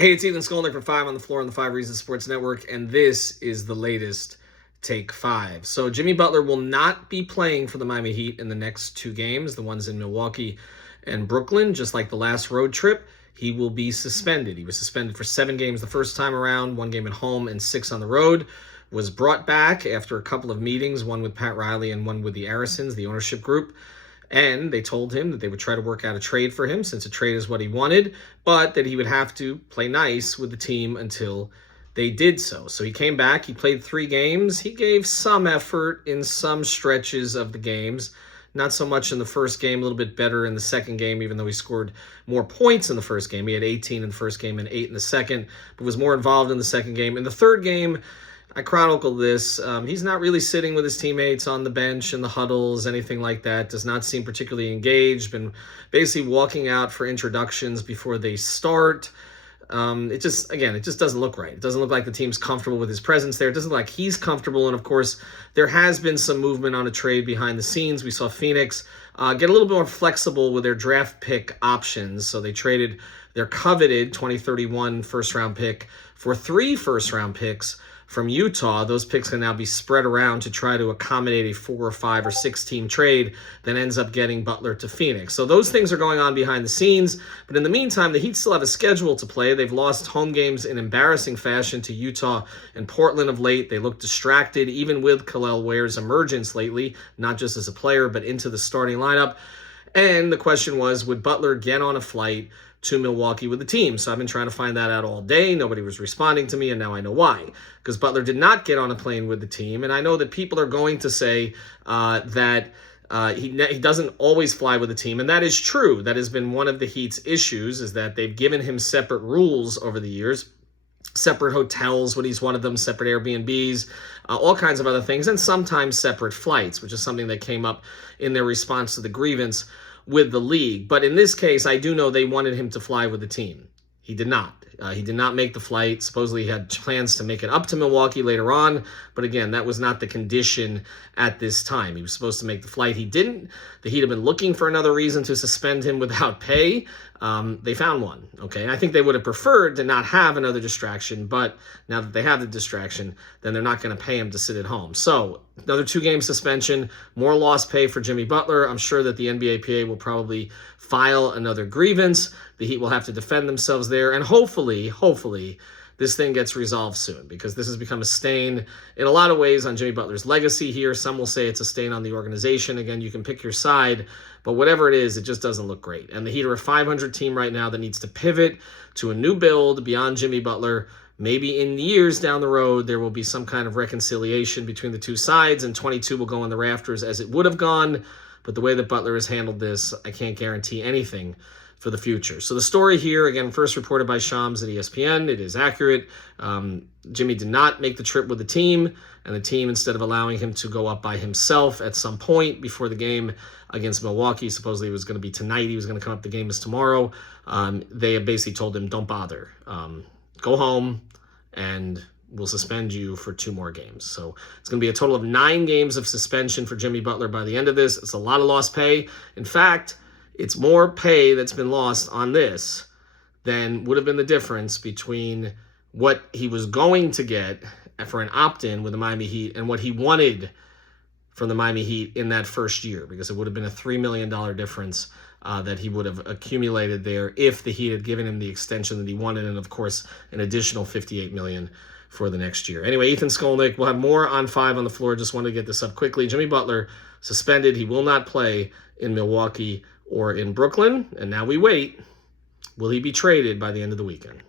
Hey, it's Ethan Skolnick from 5 on the Floor on the 5 Reasons Sports Network, and this is the latest Take 5. So Jimmy Butler will not be playing for the Miami Heat in the next two games, the ones in Milwaukee and Brooklyn, just like the last road trip. He will be suspended. He was suspended for 7 games the first time around, 1 game at home and 6 on the road. Was brought back after a couple of meetings, one with Pat Riley and one with the Arisons, the ownership group. And they told him that they would try to work out a trade for him, since a trade is what he wanted, but that he would have to play nice with the team until they did so. So he came back. He played 3 games. He gave some effort in some stretches of the games. Not so much in the first game, a little bit better in the second game, even though he scored more points in the first game. He had 18 in the first game and 8 in the second, but was more involved in the second game. In the third game, I chronicled this. He's not really sitting with his teammates on the bench in the huddles, anything like that. Does not seem particularly engaged. Been basically walking out for introductions before they start. It just doesn't look right. It doesn't look like the team's comfortable with his presence there. It doesn't look like he's comfortable. And of course, there has been some movement on a trade behind the scenes. We saw Phoenix get a little bit more flexible with their draft pick options. So they traded their coveted 2031 first-round pick for 3 first-round picks from Utah. Those picks can now be spread around to try to accommodate a 4 or 5 or 6 team trade that ends up getting Butler to Phoenix. So those things are going on behind the scenes. But in the meantime, the Heat still have a schedule to play. They've lost home games in embarrassing fashion to Utah and Portland of late. They look distracted, even with Kel'el Ware's emergence lately, not just as a player, but into the starting lineup. And the question was, would Butler get on a flight to Milwaukee with the team? So I've been trying to find that out all day. Nobody was responding to me, and now I know why. Because Butler did not get on a plane with the team, and I know that people are going to say that he doesn't always fly with the team, and that is true. That has been one of the Heat's issues, is that they've given him separate rules over the years. Separate hotels when he's one of them, separate Airbnbs, all kinds of other things, and sometimes separate flights, which is something that came up in their response to the grievance with the league. But in this case, I do know they wanted him to fly with the team. He did not. He did not make the flight. Supposedly he had plans to make it up to Milwaukee later on. But again, that was not the condition at this time. He was supposed to make the flight. He didn't. The Heat have been looking for another reason to suspend him without pay. They found one. Okay, I think they would have preferred to not have another distraction. But now that they have the distraction, then they're not going to pay him to sit at home. So another 2-game suspension, more lost pay for Jimmy Butler. I'm sure that the NBAPA will probably file another grievance. The Heat will have to defend themselves there, and hopefully, this thing gets resolved soon, because this has become a stain in a lot of ways on Jimmy Butler's legacy here. Some will say it's a stain on the organization. Again, you can pick your side, but whatever it is, it just doesn't look great. And the Heat are a 500 team right now that needs to pivot to a new build beyond Jimmy Butler. Maybe in years down the road, there will be some kind of reconciliation between the two sides, and 22 will go in the rafters as it would have gone. But the way that Butler has handled this, I can't guarantee anything for the future. So the story here, again, first reported by Shams at ESPN. It is accurate. Jimmy did not make the trip with the team, and the team, instead of allowing him to go up by himself at some point before the game against Milwaukee, supposedly it was going to be tonight, he was going to come up, the game is tomorrow, they basically told him, don't bother. Go home, and we'll suspend you for 2 more games. So it's going to be a total of 9 games of suspension for Jimmy Butler by the end of this. It's a lot of lost pay. In fact, it's more pay that's been lost on this than would have been the difference between what he was going to get for an opt-in with the Miami Heat and what he wanted from the Miami Heat in that first year, because it would have been a $3 million difference that he would have accumulated there if the Heat had given him the extension that he wanted, and of course an additional $58 million for the next year. Anyway, Ethan Skolnick. We'll have more on 5 on the Floor. Just wanted to get this up quickly. Jimmy Butler suspended. He will not play in Milwaukee or in Brooklyn, and now we wait. Will he be traded by the end of the weekend?